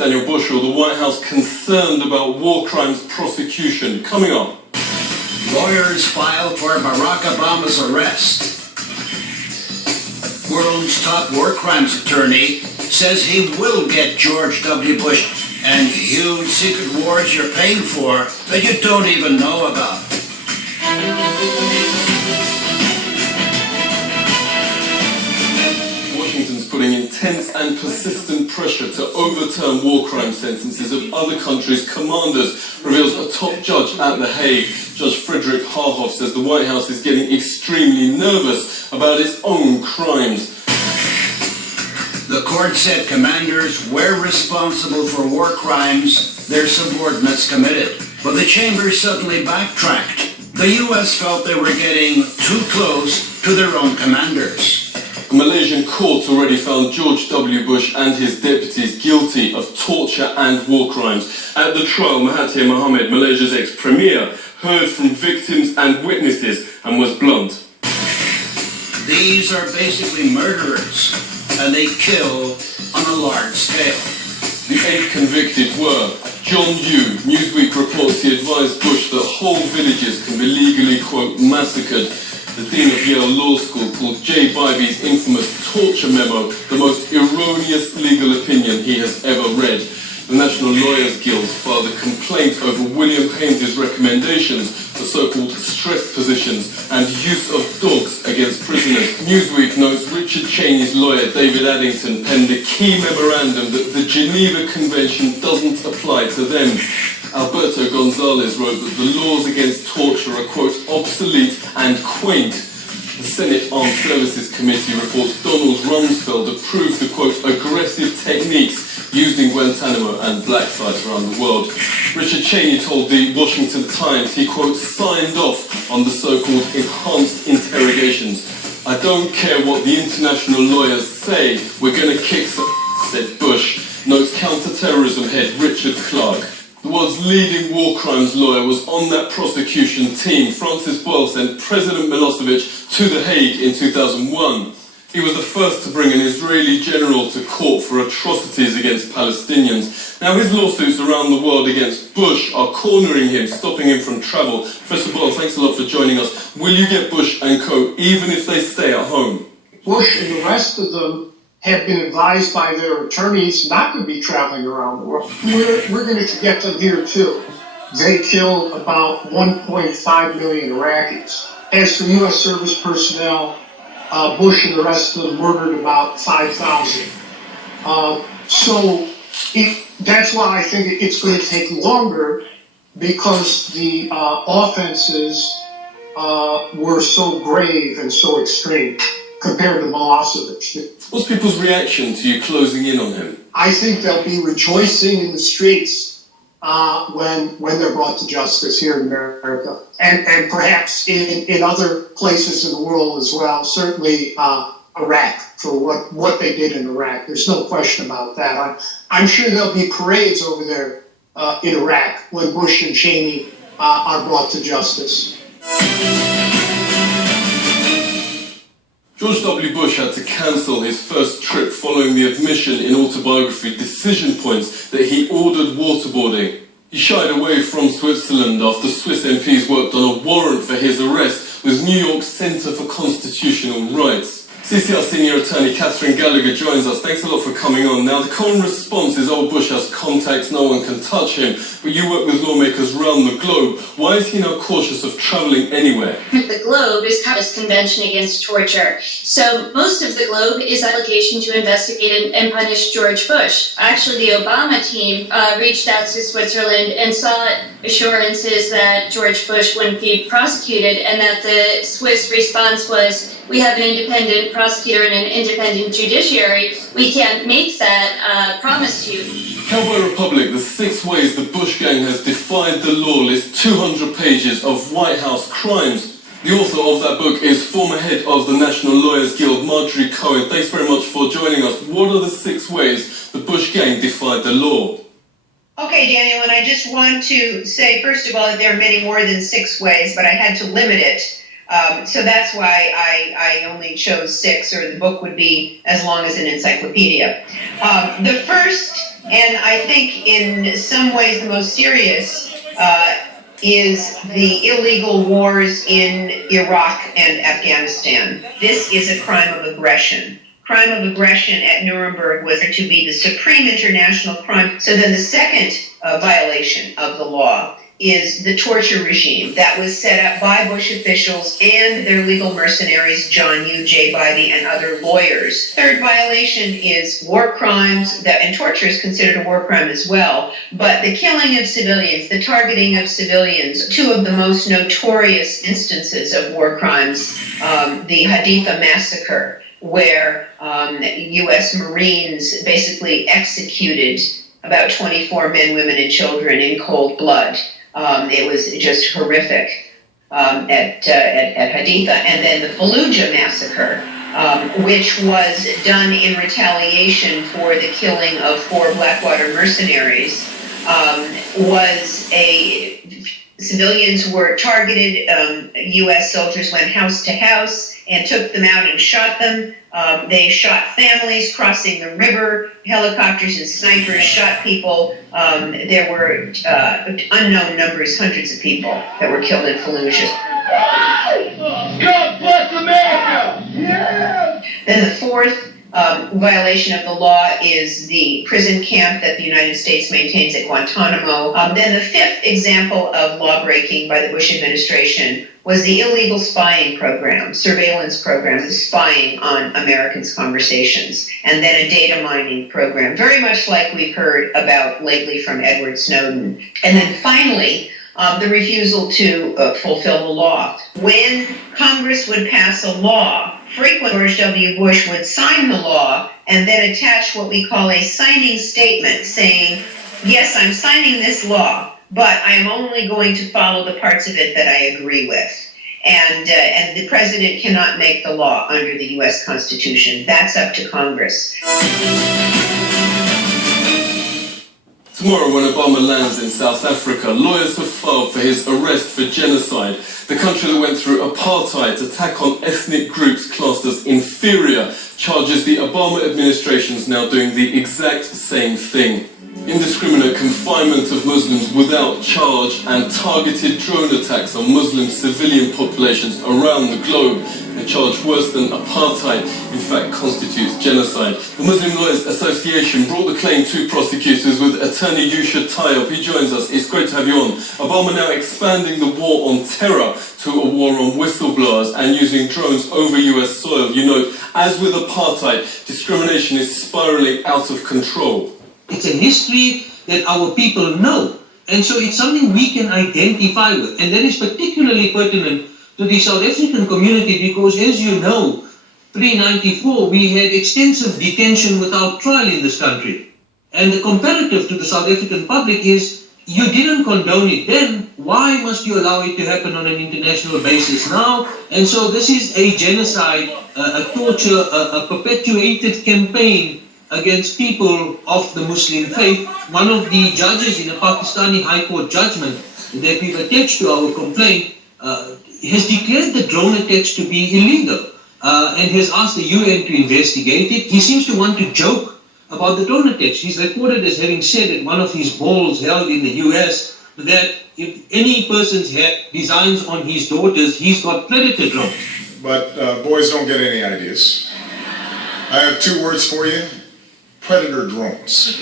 Daniel Bush or the White House concerned about war crimes prosecution? Coming up. Lawyers file for Barack Obama's arrest. World's top war crimes attorney says he will get George W. Bush. And huge secret wars you're paying for that you don't even know about. Washington's putting intense and persistent pressure to overturn war crime sentences of other countries' commanders, reveals a top judge at The Hague. Judge Frederick Harhoff says the White House is getting extremely nervous about its own crimes. The court said commanders were responsible for war crimes their subordinates committed. But the chamber suddenly backtracked. The U.S. felt they were getting too close to their own commanders. A Malaysian court already found George W. Bush and his deputies guilty of torture and war crimes. At the trial, Mahathir Mohamad, Malaysia's ex-premier, heard from victims and witnesses and was blunt. These are basically murderers, and they kill on a large scale. The 8 convicted were John Yu. Newsweek reports he advised Bush that whole villages can be legally, quote, massacred. The Dean of Yale Law School called Jay Bybie's infamous torture memo the most erroneous legal opinion he has ever read. The National Lawyers Guild filed a complaint over William Haynes' recommendations for so-called stress positions and use of dogs against prisoners. Newsweek notes Richard Cheney's lawyer David Addington penned a key memorandum that the Geneva Convention doesn't apply to them. Alberto Gonzalez wrote that the laws against torture are, quote, obsolete and quaint. The Senate Armed Services Committee reports Donald Rumsfeld approved the, quote, aggressive techniques used in Guantanamo and black sites around the world. Richard Cheney told the Washington Times he, quote, signed off on the so-called enhanced interrogations. I don't care what the international lawyers say, we're going to kick some, said Bush, notes counter-terrorism head Richard Clark. The world's leading war crimes lawyer was on that prosecution team. Francis Boyle sent President Milosevic to The Hague in 2001. He was the first to bring an Israeli general to court for atrocities against Palestinians. Now his lawsuits around the world against Bush are cornering him, stopping him from travel. Professor Boyle, thanks a lot for joining us. Will you get Bush and co, even if they stay at home? Bush and the rest of them have been advised by their attorneys not to be traveling around the world. We're going to get them here too. They killed about 1.5 million Iraqis. As for U.S. service personnel, Bush and the rest of them murdered about 5,000. That's why I think it's going to take longer, because the offenses were so grave and so extreme compared to Milosevic. What's people's reaction to you closing in on him? I think they'll be rejoicing in the streets when they're brought to justice here in America, and perhaps in other places in the world as well. Certainly Iraq, for what they did in Iraq. There's no question about that. I'm sure there'll be parades over there in Iraq when Bush and Cheney are brought to justice. George W. Bush had to cancel his first trip following the admission in autobiography Decision Points that he ordered waterboarding. He shied away from Switzerland after Swiss MPs worked on a warrant for his arrest with New York's Center for Constitutional Rights. CCR Senior Attorney Catherine Gallagher joins us. Thanks a lot for coming on. Now, the common response is, oh, Bush has contacts, no one can touch him. But you work with lawmakers around the globe. Why is he now cautious of traveling anywhere? The globe is part of this Convention Against Torture. So most of the globe is application to investigate and punish George Bush. Actually, the Obama team reached out to Switzerland and sought assurances that George Bush wouldn't be prosecuted, and that the Swiss response was, we have an independent prosecutor and an independent judiciary. We can't make that promise to you. Cowboy Republic, the 6 ways the Bush gang has defied the law, lists 200 pages of White House crimes. The author of that book is former head of the National Lawyers Guild, Marjorie Cohen. Thanks very much for joining us. What are the 6 ways the Bush gang defied the law? Okay, Daniel, and I just want to say, first of all, that there are many more than 6 ways, but I had to limit it. So that's why I only chose 6, or the book would be as long as an encyclopedia. The first And I think in some ways the most serious is the illegal wars in Iraq and Afghanistan. This is a crime of aggression. Crime of aggression at Nuremberg was to be the supreme international crime. So then the second violation of the law is the torture regime that was set up by Bush officials and their legal mercenaries, John Yoo, Jay Bybee, and other lawyers. Third violation is war crimes, and torture is considered a war crime as well. But the killing of civilians, the targeting of civilians, two of the most notorious instances of war crimes, the Haditha massacre, where U.S. Marines basically executed about 24 men, women, and children in cold blood. It was just horrific at Haditha. And then the Fallujah massacre, which was done in retaliation for the killing of 4 Blackwater mercenaries, civilians were targeted. U.S. soldiers went house to house and took them out and shot them. They shot families crossing the river. Helicopters and snipers shot people. There were unknown numbers, hundreds of people that were killed in Fallujah. God bless America! Yeah! Then the fourth violation of the law is the prison camp that the United States maintains at Guantanamo. Then the fifth example of law breaking by the Bush administration was the illegal spying program, surveillance program, the spying on Americans' conversations, and then a data mining program, very much like we've heard about lately from Edward Snowden. And then finally, the refusal to fulfill the law. When Congress would pass a law, frequently George W. Bush would sign the law and then attach what we call a signing statement saying, yes, I'm signing this law, but I am only going to follow the parts of it that I agree with. And the president cannot make the law under the U.S. Constitution. That's up to Congress. Tomorrow, when Obama lands in South Africa, lawyers have filed for his arrest for genocide. The country that went through apartheid, attack on ethnic groups classed as inferior, charges the Obama administration is now doing the exact same thing. Indiscriminate confinement of Muslims without charge and targeted drone attacks on Muslim civilian populations around the globe. A charge worse than apartheid, in fact, constitutes genocide. The Muslim Lawyers Association brought the claim to prosecutors with attorney Yusha Tayyab. He joins us. It's great to have you on. Obama now expanding the war on terror to a war on whistleblowers and using drones over US soil. You note, as with apartheid, discrimination is spiraling out of control. It's a history that our people know, and so it's something we can identify with, and that is particularly pertinent to the South African community because, as you know, pre-94 we had extensive detention without trial in this country, and the comparative to the South African public is you didn't condone it then, why must you allow it to happen on an international basis now? And so this is a genocide, a torture, a perpetuated campaign against people of the Muslim faith. One of the judges in a Pakistani High Court judgment that we've attached to our complaint has declared the drone attacks to be illegal and has asked the UN to investigate it. He seems to want to joke about the drone attacks. He's recorded as having said at one of his balls held in the US that if any person's had designs on his daughters, he's got predator drones. But boys don't get any ideas. I have 2 words for you. Predator drones.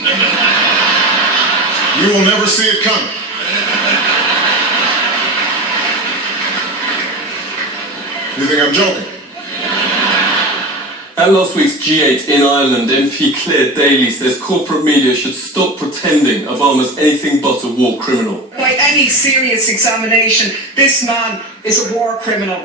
You will never see it coming. You think I'm joking? At last week's G8 in Ireland, MP Claire Daly says corporate media should stop pretending Obama's anything but a war criminal. By any serious examination, this man is a war criminal.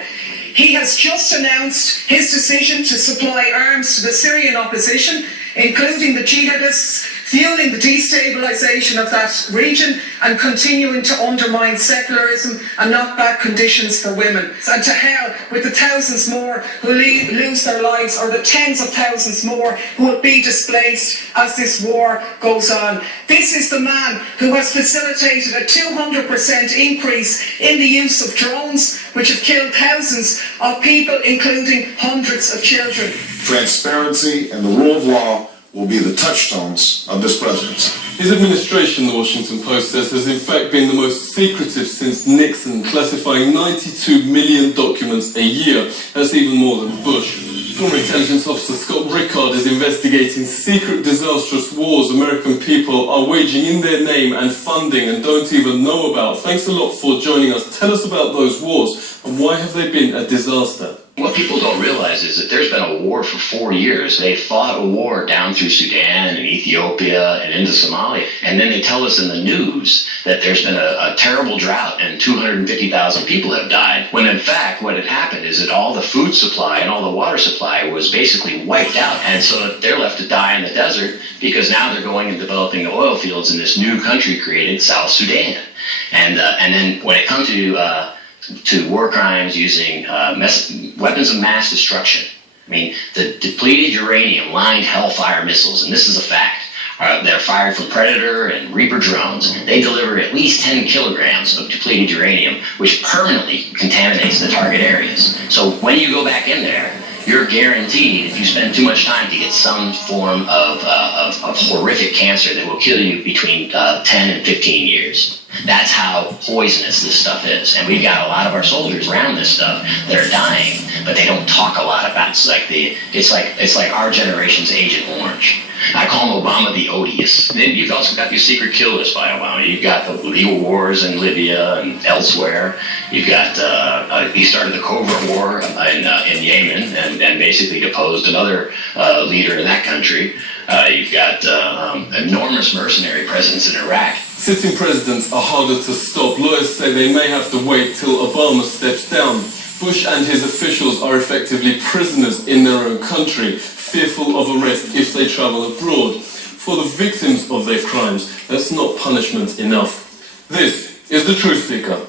He has just announced his decision to supply arms to the Syrian opposition, including the jihadists, fueling the destabilization of that region and continuing to undermine secularism and knock back conditions for women. And to hell with the thousands more who lose their lives, or the tens of thousands more who will be displaced as this war goes on. This is the man who has facilitated a 200% increase in the use of drones, which have killed thousands of people, including hundreds of children. Transparency and the rule of law will be the touchstones of this presidency. His administration, the Washington Post says, has in fact been the most secretive since Nixon, classifying 92 million documents a year. That's even more than Bush. Former intelligence officer Scott Rickard is investigating secret disastrous wars American people are waging in their name and funding and don't even know about. Thanks a lot for joining us. Tell us about those wars and why have they been a disaster? What people don't realize is that there's been a war for 4 years. They fought a war down through Sudan and Ethiopia and into Somalia. And then they tell us in the news that there's been a terrible drought and 250,000 people have died. When in fact, what had happened is that all the food supply and all the water supply was basically wiped out. And so they're left to die in the desert because now they're going and developing the oil fields in this new country created South Sudan. And then when it comes to war crimes using weapons of mass destruction. I mean, the depleted uranium-lined Hellfire missiles, and this is a fact, they're fired from Predator and Reaper drones. They deliver at least 10 kilograms of depleted uranium, which permanently contaminates the target areas. So when you go back in there, you're guaranteed, if you spend too much time, to get some form of horrific cancer that will kill you between 10 and 15 years. That's how poisonous this stuff is. And we've got a lot of our soldiers around this stuff that are dying, but they don't talk a lot about it. It's like our generation's Agent Orange. I call Obama the odious. Then you've also got these secret kill lists by Obama. You've got the legal wars in Libya and elsewhere. You've got he started the covert war in Yemen and basically deposed another leader in that country. You've got enormous mercenary presence in Iraq. Sitting presidents are harder to stop. Lawyers say they may have to wait till Obama steps down. Bush and his officials are effectively prisoners in their own country, fearful of arrest if they travel abroad. For the victims of their crimes, that's not punishment enough. This is The Truth Seeker.